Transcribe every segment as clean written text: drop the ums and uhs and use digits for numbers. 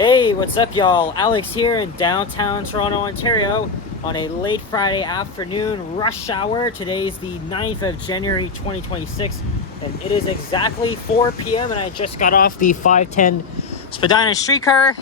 Hey, what's up, y'all? Alex here in downtown Toronto, Ontario on a late Friday afternoon rush hour. Today's the 9th of January 2026, and it is exactly 4 p.m. and I just got off the 510 Spadina streetcar,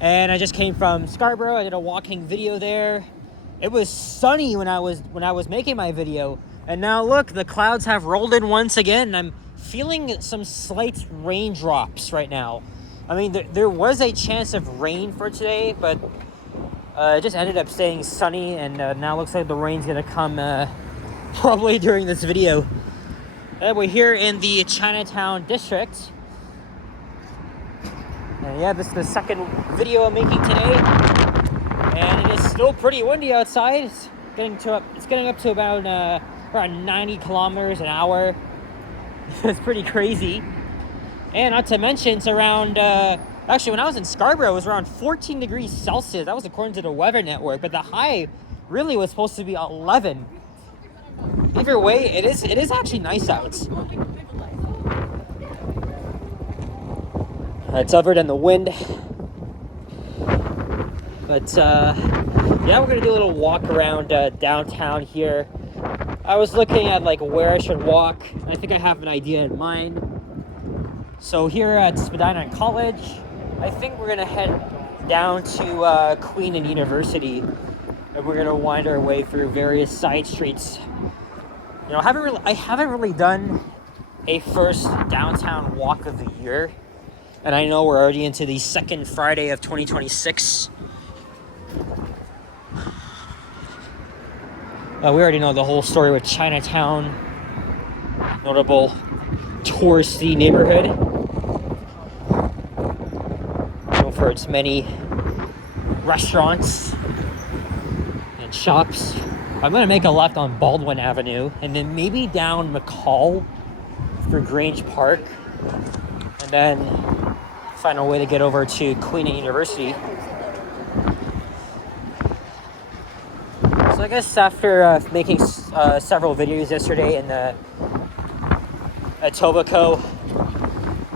and I just came from Scarborough. I did a walking video there. It was sunny when I was making my video, and now look, the clouds have rolled in once again, and I'm feeling some slight raindrops right now. I mean, there was a chance of rain for today, but it just ended up staying sunny, and now looks like the rain's gonna come probably during this video. We're here in the Chinatown district, and yeah, this is the second video I'm making today, and it is still pretty windy outside. It's getting up to about around 90 kilometers an hour. It's pretty crazy. And not to mention, it's around, actually, when I was in Scarborough, it was around 14 degrees Celsius. That was according to the Weather Network, but the high really was supposed to be 11. Either way, it is actually nice out. It's other than the wind. But, yeah, we're going to do a little walk around downtown here. I was looking at, like, where I should walk. I think I have an idea in mind. So here at Spadina College, I think we're gonna head down to Queen and University, and we're gonna wind our way through various side streets. You know, I haven't really done a first downtown walk of the year, and I know we're already into the second Friday of 2026. We already know the whole story with Chinatown, notable touristy neighborhood for its many restaurants and shops. I'm gonna make a left on Baldwin Avenue and then maybe down McCall through Grange Park, and then find a way to get over to Queen and University. So I guess after making several videos yesterday in Etobicoke,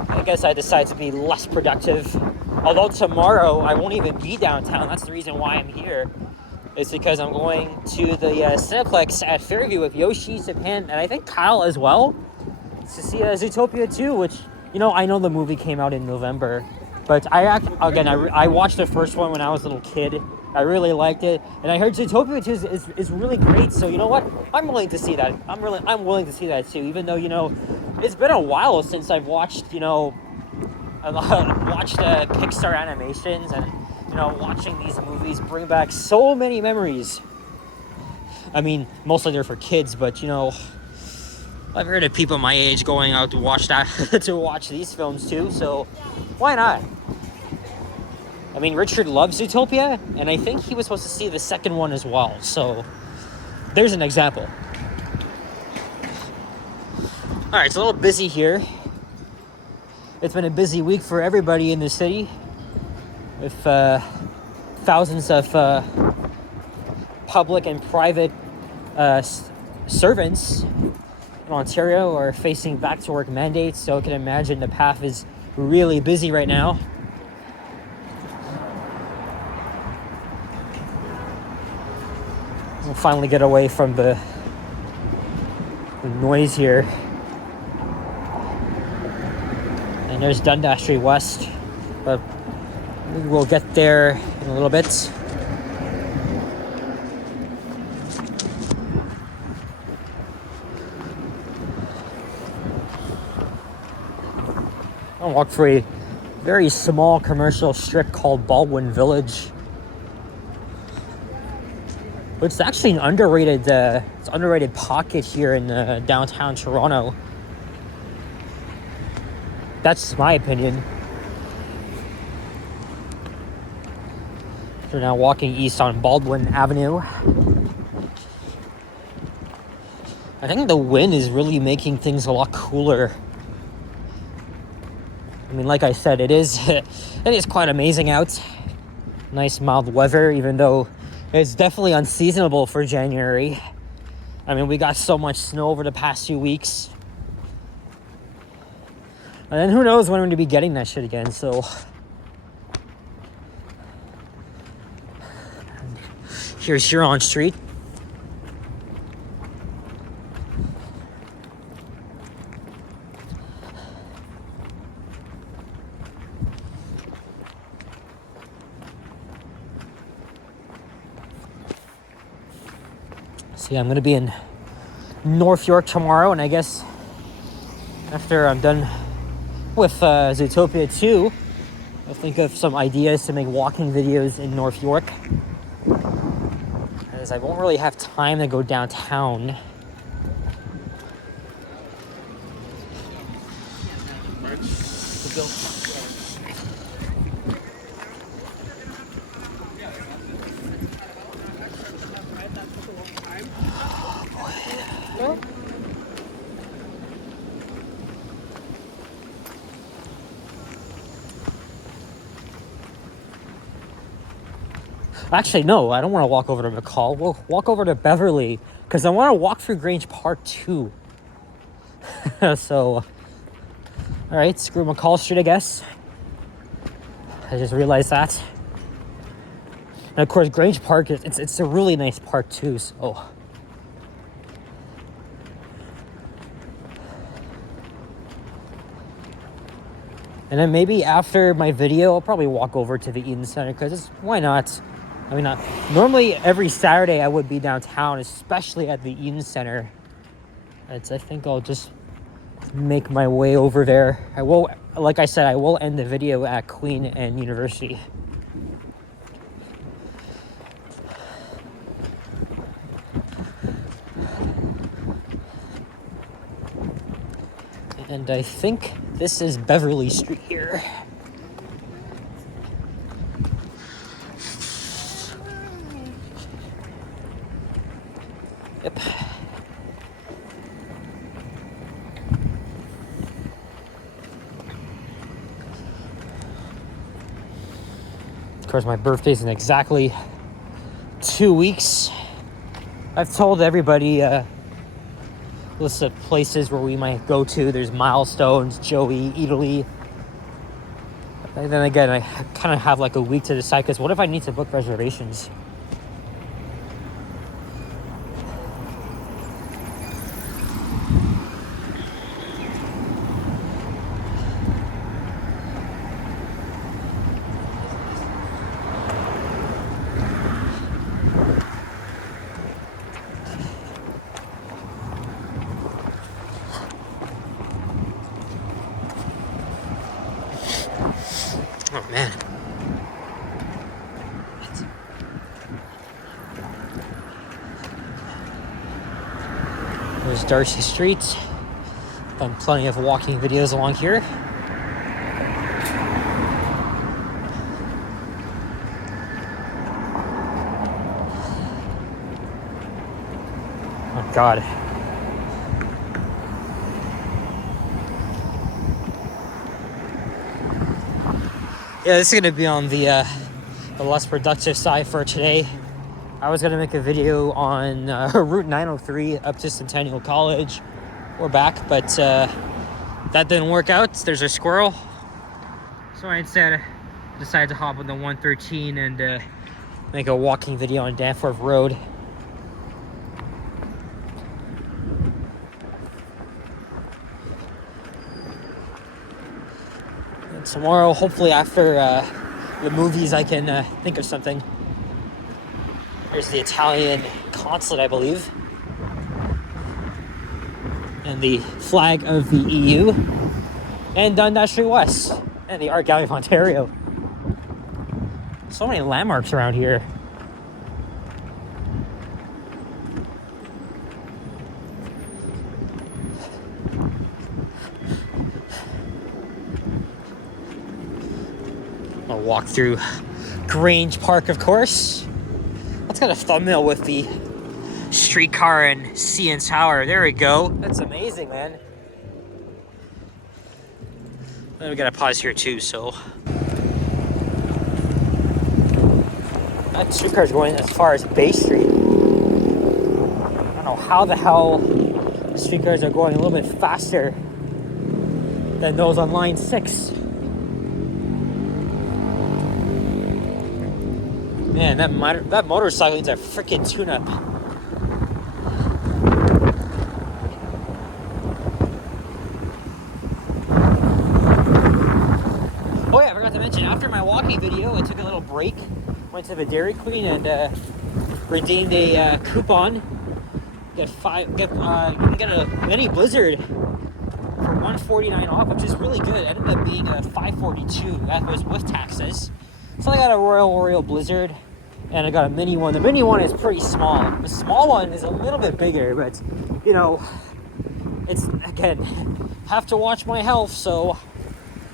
I guess I decided to be less productive. Although tomorrow I won't even be downtown. That's the reason why I'm here. It's because I'm going to the Cineplex at Fairview with Yoshi, Japan, and I think Kyle as well, to see Zootopia 2, which, you know, I know the movie came out in November, but I watched the first one when I was a little kid. I really liked it, and I heard Zootopia 2 is really great. So you know what? I'm willing to see that. I'm willing to see that too. Even though, you know, it's been a while since I've watched, you know, Pixar animations, and you know, watching these movies bring back so many memories. I mean, mostly they're for kids, but you know, I've heard of people my age going out to watch these films too. So why not? I mean, Richard loves Zootopia, and I think he was supposed to see the second one as well. So there's an example. All right, it's a little busy here. It's been a busy week for everybody in the city, with thousands of public and private servants in Ontario are facing back-to-work mandates, so I can imagine the path is really busy right now. We'll finally get away from the noise here. And there's Dundas Street West, but we'll get there in a little bit. I'll walk through a very small commercial strip called Baldwin Village. It's actually an underrated pocket here in downtown Toronto. That's my opinion. We're now walking east on Baldwin Avenue. I think the wind is really making things a lot cooler. I mean, like I said, it is quite amazing out. Nice mild weather, even though it's definitely unseasonable for January. I mean, we got so much snow over the past few weeks. And then who knows when we're going to be getting that shit again, so Here's Huron Street. So yeah, I'm gonna be in North York tomorrow, and I guess after I'm done with Zootopia 2, I'll think of some ideas to make walking videos in North York, as I won't really have time to go downtown. Actually, no, I don't want to walk over to McCall. We'll walk over to Beverly, because I want to walk through Grange Park too. So, all right, screw McCall Street, I guess. I just realized that. And of course, Grange Park, it's a really nice park too, so. And then maybe after my video, I'll probably walk over to the Eden Center, because why not? I mean, normally every Saturday I would be downtown, especially at the Eden Center. I think I'll just make my way over there. I will, like I said, I will end the video at Queen and University. And I think this is Beverly Street here. Yep. Of course, my birthday's in exactly 2 weeks. I've told everybody list of places where we might go to. There's Milestones, Joey, Italy. And then again, I kind of have like a week to decide, because what if I need to book reservations? Oh man. There's Darcy Street. Done plenty of walking videos along here. Oh God. Yeah, this is gonna be on the less productive side for today. I was gonna make a video on Route 903 up to Centennial College. We're back, but that didn't work out. There's a squirrel. So I instead decided to hop on the 113 and make a walking video on Danforth Road. And tomorrow, hopefully after the movies, I can think of something. There's the Italian consulate, I believe. And the flag of the EU. And Dundas Street West. And the Art Gallery of Ontario. So many landmarks around here. I'll walk through Grange Park, of course. Let's get a thumbnail with the streetcar and CN Tower. There we go. That's amazing, man. Then we gotta pause here too, so. That streetcar's going as far as Bay Street. I don't know how the hell the streetcars are going a little bit faster than those on line 6. Man, that motorcycle needs a freaking tune-up. Oh yeah, I forgot to mention, after my walking video, I took a little break, went to the Dairy Queen and redeemed a coupon. You can get a mini Blizzard for $149 off, which is really good. It ended up being a $542. That was with taxes. So I got a Royal Blizzard, and I got a mini one. The mini one is pretty small. The small one is a little bit bigger, but you know, it's, again, have to watch my health, so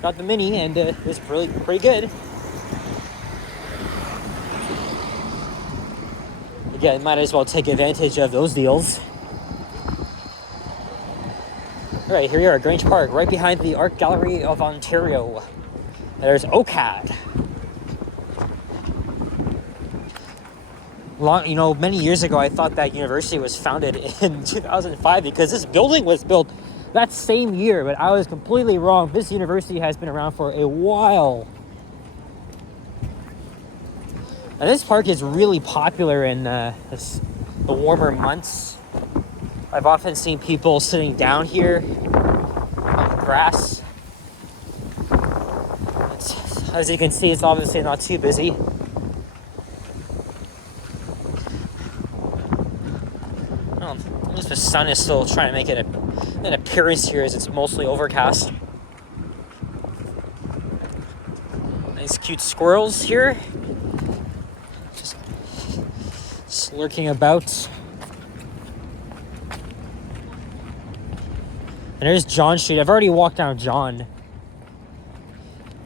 got the mini, and it's pretty good. Again, might as well take advantage of those deals. All right, here we are at Grange Park, right behind the Art Gallery of Ontario. There's OCAD. Many years ago, I thought that university was founded in 2005 because this building was built that same year, but I was completely wrong. This university has been around for a while. And this park is really popular in the warmer months. I've often seen people sitting down here on the grass. As you can see, it's obviously not too busy. At least the sun is still trying to make an appearance here as it's mostly overcast. Nice cute squirrels here. Just lurking about. And there's John Street. I've already walked down John.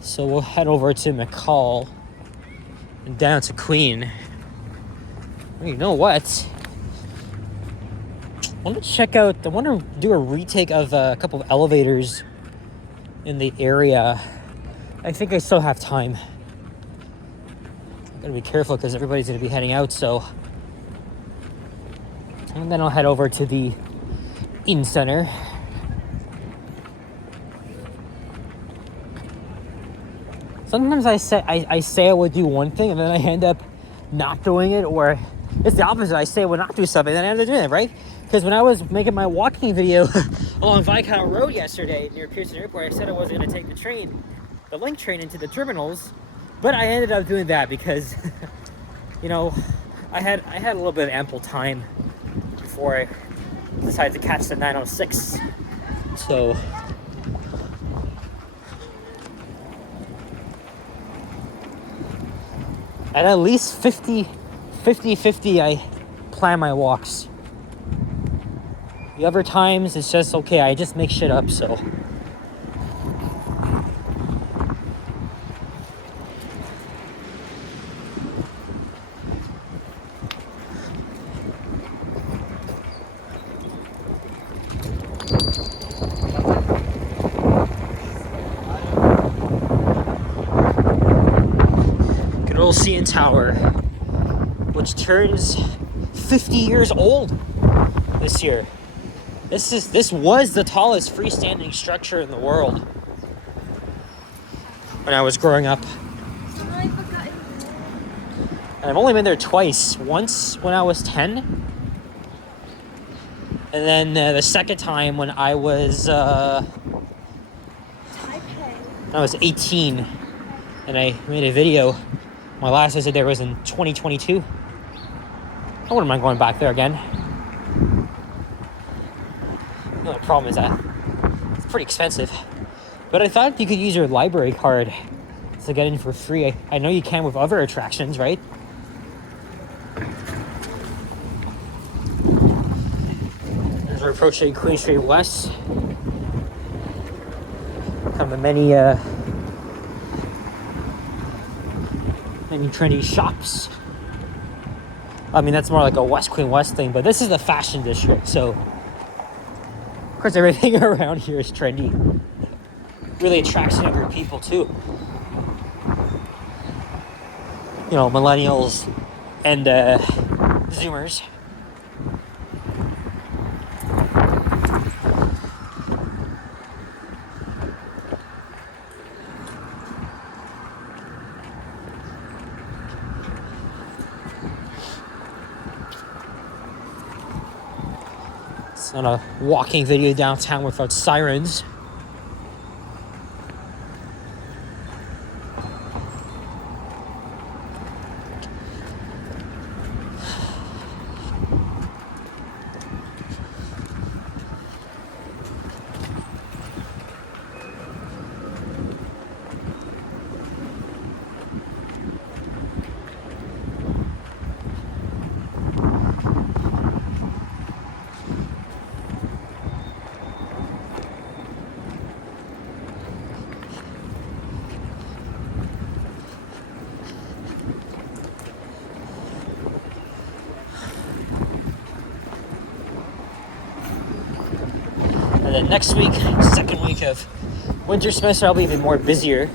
So we'll head over to McCall and down to Queen. Well, you know what? I want to do a retake of a couple of elevators in the area. I think I still have time. I'm gotta be careful because everybody's gonna be heading out, so. And then I'll head over to the Inn Center. Sometimes I say I would do one thing and then I end up not doing it, or it's the opposite. I say I would not do something and then I end up doing it, right? Because when I was making my walking video along Viscount Road yesterday near Pearson Airport, I said I wasn't going to take the link train into the terminals, but I ended up doing that because, I had a little bit of ample time before I decided to catch the 906. So, at least 50, I plan my walks. The other times, it's just, okay, I just make shit up, so. Good old CN Tower, which turns 50 years old this year. This was the tallest freestanding structure in the world when I was growing up. And I've only been there twice. Once when I was 10, and then the second time when I was 18, and I made a video. My last visit there was in 2022. I wouldn't mind going back there again. The only problem is that it's pretty expensive. But I thought you could use your library card to get in for free. I know you can with other attractions, right? As we're approaching Queen Street West, come the many trendy shops. I mean, that's more like a West Queen West thing, but this is the fashion district, so of course everything around here is trendy. Really attracts younger people too. Millennials and Zoomers. not a walking video downtown without sirens. And then next week, second week of winter semester, I'll be even more busier.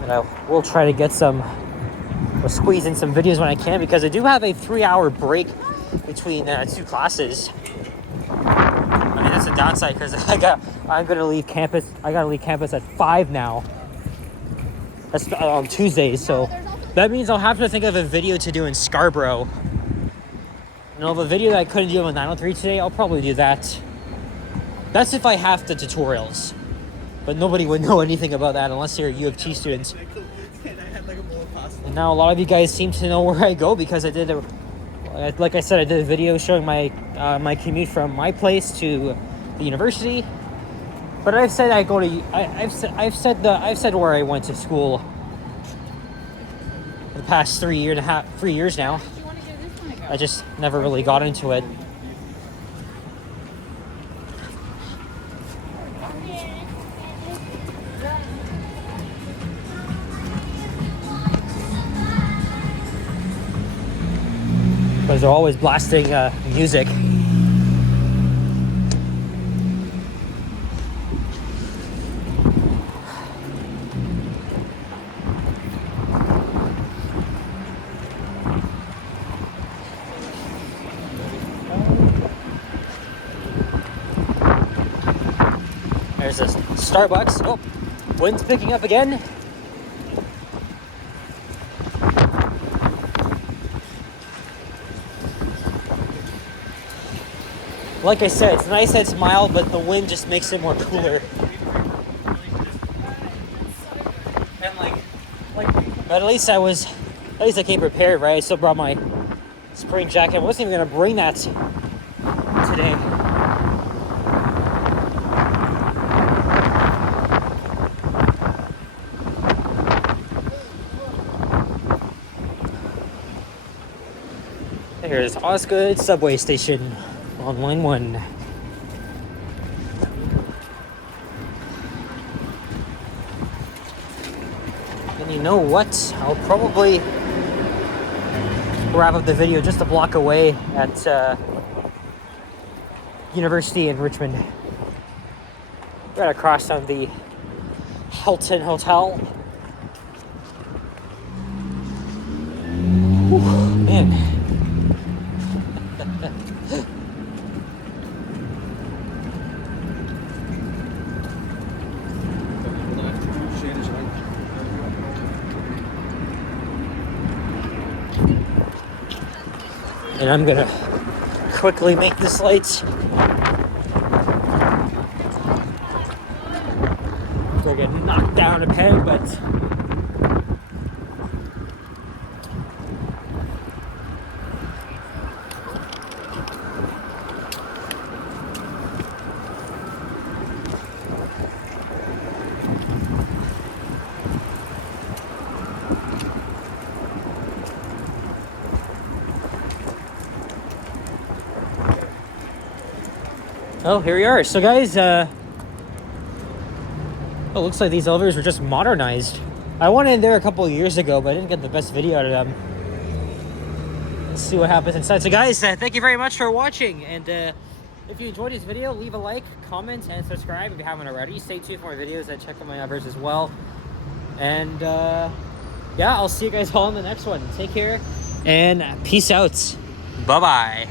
And I will try to get we'll squeeze in some videos when I can, because I do have a 3-hour break between 2 classes. I mean, that's a downside, because I gotta leave campus at 5 now. That's on Tuesdays, so that means I'll have to think of a video to do in Scarborough. And I'll have a video that I couldn't do on 903 today. I'll probably do that. That's if I have the tutorials. But nobody would know anything about that unless you're a U of T student. And now a lot of you guys seem to know where I go, because I did like I said, I did a video showing my my commute from my place to the university. But I've said I've said where I went to school for the past 3 years now. I just never really got into it. Because they're always blasting music. There's this Starbucks. Oh, wind's picking up again. Like I said, it's nice that it's mild, but the wind just makes it more cooler. And but at least I came prepared, right? I still brought my spring jacket. I wasn't even gonna bring that today. Here's Osgood subway station on line 1. And you know what? I'll probably wrap up the video just a block away at University in Richmond. Right across from the Hilton Hotel. Whew, man. And I'm gonna quickly make this light. We're getting knocked down a pen, but oh, here we are. So guys, it looks like these elevators were just modernized. I went in there a couple of years ago, but I didn't get the best video out of them. Let's see what happens inside. So guys, thank you very much for watching. And if you enjoyed this video, leave a like, comment, and subscribe if you haven't already. Stay tuned for more videos. And check out my others as well. And yeah, I'll see you guys all in the next one. Take care and peace out. Bye-bye.